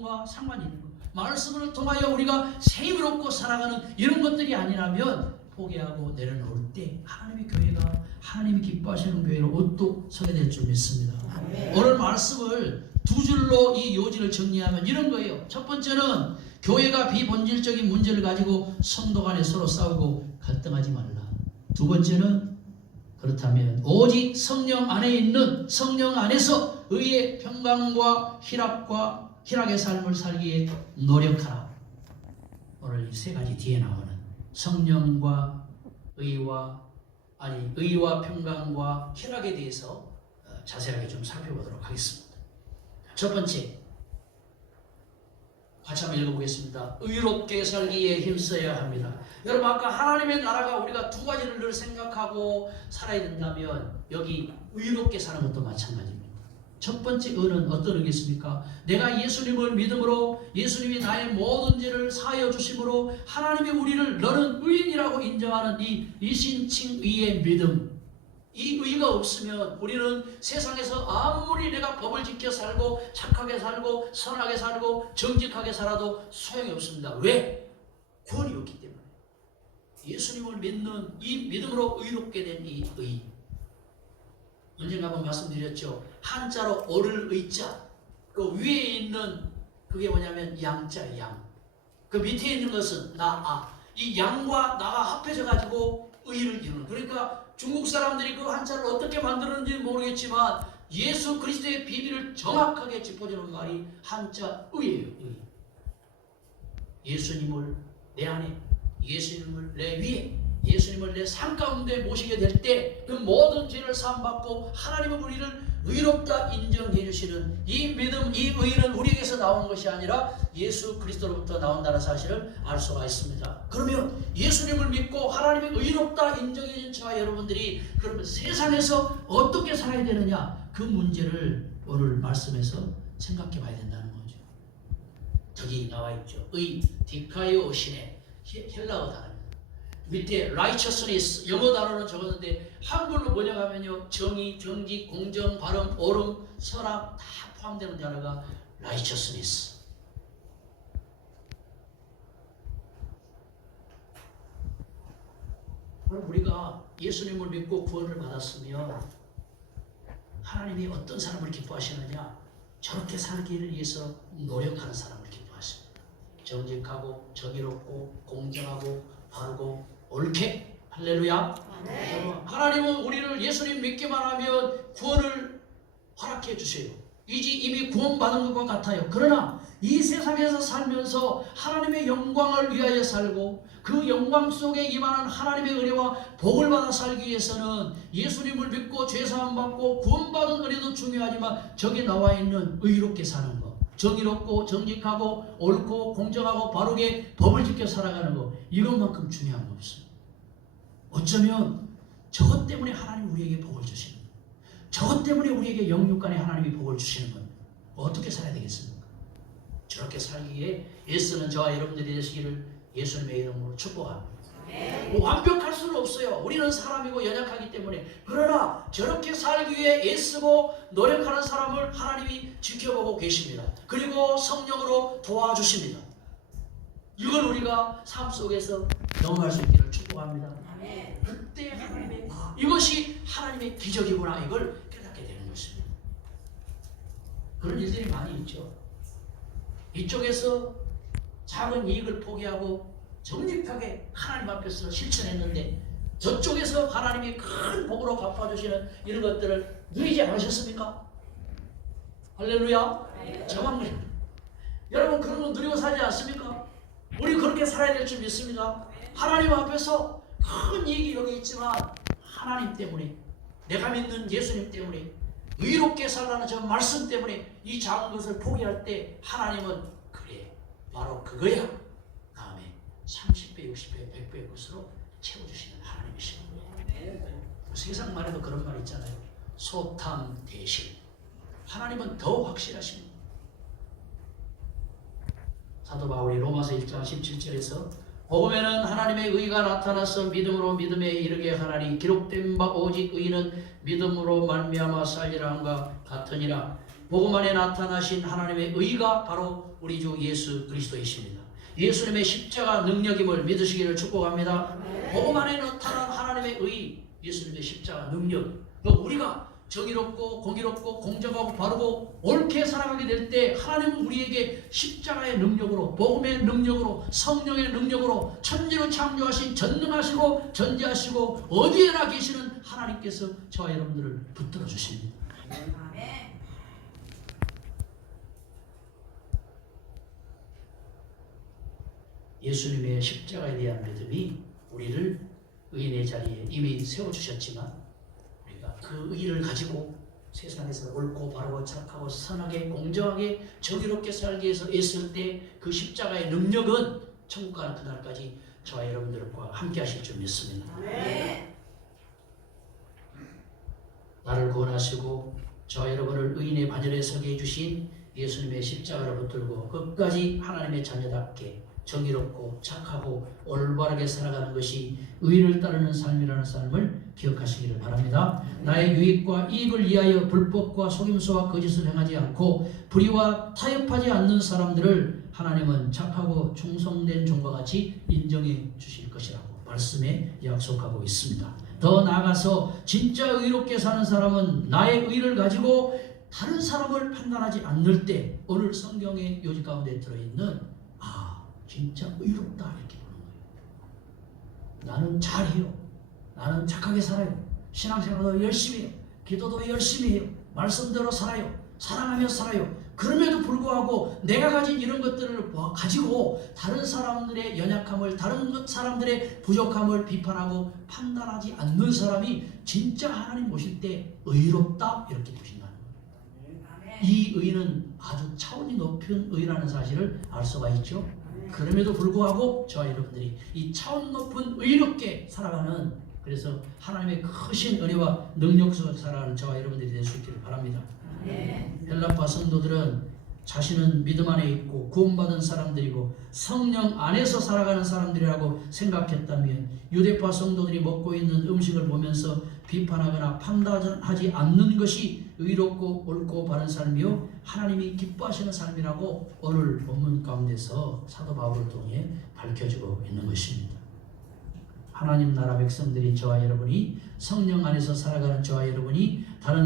과 상관이 있는 것. 말씀을 통하여 우리가 새 힘을 얻고 살아가는 이런 것들이 아니라면 포기하고 내려놓을 때 하나님의 교회가 하나님이 기뻐하시는 교회로 우뚝 서게 될 줄 믿습니다. 아멘. 오늘 말씀을 두 줄로 이 요지를 정리하면 이런 거예요. 첫 번째는 교회가 비본질적인 문제를 가지고 성도 간에 서로 싸우고 갈등하지 말라. 두 번째는 그렇다면 오직 성령 안에 있는 성령 안에서 의의 평강과 희락의 삶을 살기에 노력하라. 오늘 이 세 가지 뒤에 나오는 성령과 의와 평강과 희락에 대해서 자세하게 좀 살펴보도록 하겠습니다. 첫 번째, 같이 한번 읽어보겠습니다. 의롭게 살기에 힘써야 합니다. 여러분, 아까 하나님의 나라가 우리가 두 가지를 늘 생각하고 살아야 된다면 여기 의롭게 사는 것도 마찬가지입니다. 첫 번째 의는 어떤 의겠습니까? 내가 예수님을 믿음으로 예수님이 나의 모든 죄를 사하여 주심으로 하나님이 우리를 너는 의인이라고 인정하는 이 이신칭의의 믿음. 이 의가 없으면 우리는 세상에서 아무리 내가 법을 지켜 살고 착하게 살고 선하게 살고 정직하게 살아도 소용이 없습니다. 왜? 구원이 없기 때문에. 예수님을 믿는 이 믿음으로 의롭게 된 이 의. 언젠가 한번 말씀드렸죠. 한자로 어를 의자, 그 위에 있는 그게 뭐냐면 양자, 양. 그 밑에 있는 것은 나, 이 양과 나가 합해져 가지고 의를 이루는. 그러니까 중국 사람들이 그 한자를 어떻게 만들었는지 모르겠지만 예수 그리스도의 비밀을 정확하게 짚어주는 말이 한자 의예요. 의. 예수님을 내 안에, 예수님을 내 위에, 예수님을 내 삶 가운데 모시게 될 때 그 모든 죄를 사함받고 하나님은 우리를 의롭다 인정해 주시는 이 믿음, 이 의는 우리에게서 나오는 것이 아니라 예수 그리스도로부터 나온다는 사실을 알 수가 있습니다. 그러면 예수님을 믿고 하나님의 의롭다 인정해 준 저와 여러분들이 그러면 세상에서 어떻게 살아야 되느냐, 그 문제를 오늘 말씀에서 생각해 봐야 된다는 거죠. 저기 나와 있죠. 의, 디카이오 신의 헬라어 단어. 밑에 righteousness 영어 단어는 적었는데 한글로 번역하면요, 정의, 정직, 공정, 바름, 옳음, 선악 다 포함되는 단어가 righteousness. 그럼 우리가 예수님을 믿고 구원을 받았으면 하나님이 어떤 사람을 기뻐하시느냐? 저렇게 살기를 위해서 노력하는 사람을 기뻐하십니다. 정직하고 정의롭고 공정하고 바르고 옳게. 할렐루야. 네. 하나님은 우리를 예수님 믿기만 하면 구원을 허락해 주세요. 이미 구원받은 것과 같아요. 그러나 이 세상에서 살면서 하나님의 영광을 위하여 살고 그 영광 속에 임하는 하나님의 은혜와 복을 받아 살기 위해서는 예수님을 믿고 죄사함 받고 구원받은 은혜도 중요하지만 저기 나와 있는 의롭게 사는 것, 정의롭고 정직하고 옳고 공정하고 바르게 법을 지켜 살아가는 것, 이것만큼 중요한 거 없습니다. 어쩌면 저것 때문에 하나님 우리에게 복을 주시는 거예요. 저것 때문에 우리에게 영육간에 하나님이 복을 주시는 겁니다. 어떻게 살아야 되겠습니까? 저렇게 살기에 애쓰는 저와 여러분들이 되시기를 예수님의 이름으로 축복합니다. 완벽할 수는 없어요. 우리는 사람이고 연약하기 때문에. 그러나 저렇게 살기 위해 애쓰고 노력하는 사람을 하나님이 지켜보고 계십니다. 그리고 성령으로 도와주십니다. 이걸 우리가 삶 속에서 경험할 수 있기를 축복합니다. 그때 하나님의 이것이 하나님의 기적이구나, 이걸 깨닫게 되는 것입니다. 그런 일들이 많이 있죠. 이쪽에서 작은 이익을 포기하고 정직하게 하나님 앞에서 실천했는데 저쪽에서 하나님이 큰 복으로 갚아주시는 이런 것들을 누리지 않으셨습니까? 할렐루야. 저만 그래요. 여러분 그런 거 누리고 살지 않습니까? 우리 그렇게 살아야 될 줄 믿습니다. 하나님 앞에서 큰 이익이 여기 있지만 하나님 때문에, 내가 믿는 예수님 때문에, 의롭게 살라는 저 말씀 때문에 이 작은 것을 포기할 때 하나님은 그래, 바로 그거야. 다음에 30배, 60배, 100배의 것으로 채워주시는 하나님이십니다. 세상만 해도 그런 말 있잖아요. 소탐 대실. 하나님은 더 확실하십니다. 사도 바울이 로마서 1장 17절에서 복음에는 하나님의 의가 나타나서 믿음으로 믿음에 이르게 하나니 기록된 바 오직 의인은 믿음으로 말미암아 살리라 함과 같으니라. 복음 안에 나타나신 하나님의 의가 바로 우리 주 예수 그리스도이십니다. 예수님의 십자가 능력임을 믿으시기를 축복합니다. 복음 안에 나타난 하나님의 의, 예수님의 십자가 능력. 우리가 정의롭고 공의롭고 공정하고 바르고 옳게 살아가게 될 때 하나님은 우리에게 십자가의 능력으로, 복음의 능력으로, 성령의 능력으로 천지로 창조하신 전능하시고 전지하시고 어디에나 계시는 하나님께서 저와 여러분들을 붙들어 주십니다. 아멘. 예수님의 십자가에 대한 믿음이 우리를 의인의 자리에 이미 세워주셨지만 우리가 그 의를 가지고 세상에서 옳고 바르고 착하고 선하게 공정하게 정의롭게 살기 위해서 애쓸 때 그 십자가의 능력은 천국 가는 그날까지 저와 여러분들과 함께 하실 줄 믿습니다. 아멘. 나를 구원하시고 저와 여러분을 의인의 반열에 서게 해주신 예수님의 십자가를 붙들고 끝까지 하나님의 자녀답게 정의롭고 착하고 올바르게 살아가는 것이 의를 따르는 삶이라는 삶을 기억하시기를 바랍니다. 나의 유익과 이익을 위하여 불법과 속임수와 거짓을 행하지 않고 불의와 타협하지 않는 사람들을 하나님은 착하고 충성된 종과 같이 인정해 주실 것이라고 말씀에 약속하고 있습니다. 더 나아가서 진짜 의롭게 사는 사람은 나의 의를 가지고 다른 사람을 판단하지 않을 때 오늘 성경의 요지 가운데 들어있는 진짜 의롭다 이렇게 보는 거예요. 나는 잘해요. 나는 착하게 살아요. 신앙생활도 열심히 해요. 기도도 열심히 해요. 말씀대로 살아요. 사랑하며 살아요. 그럼에도 불구하고 내가 가진 이런 것들을 가지고 다른 사람들의 연약함을, 다른 사람들의 부족함을 비판하고 판단하지 않는 사람이 진짜 하나님 보실 때 의롭다 이렇게 보신다는 거예요. 이 의는 아주 차원이 높은 의라는 사실을 알 수가 있죠. 그럼에도 불구하고 저와 여러분들이 이 차원 높은 의롭게 살아가는, 그래서 하나님의 크신 은혜와 능력 속에서 살아가는 저와 여러분들이 될 수 있기를 바랍니다. 헬라파 성도들은 자신은 믿음 안에 있고 구원받은 사람들이고 성령 안에서 살아가는 사람들이라고 생각했다면 유대파 성도들이 먹고 있는 음식을 보면서 비판하거나 판단하지 않는 것이 의롭고 옳고 바른 삶이요 하나님이 기뻐하시는 삶이라고 오늘 본문 가운데서 사도 바울을 통해 밝혀지고 있는 것입니다. 하나님 나라 백성들인 저와 여러분이 성령 안에서 살아가는 저와 여러분이 다른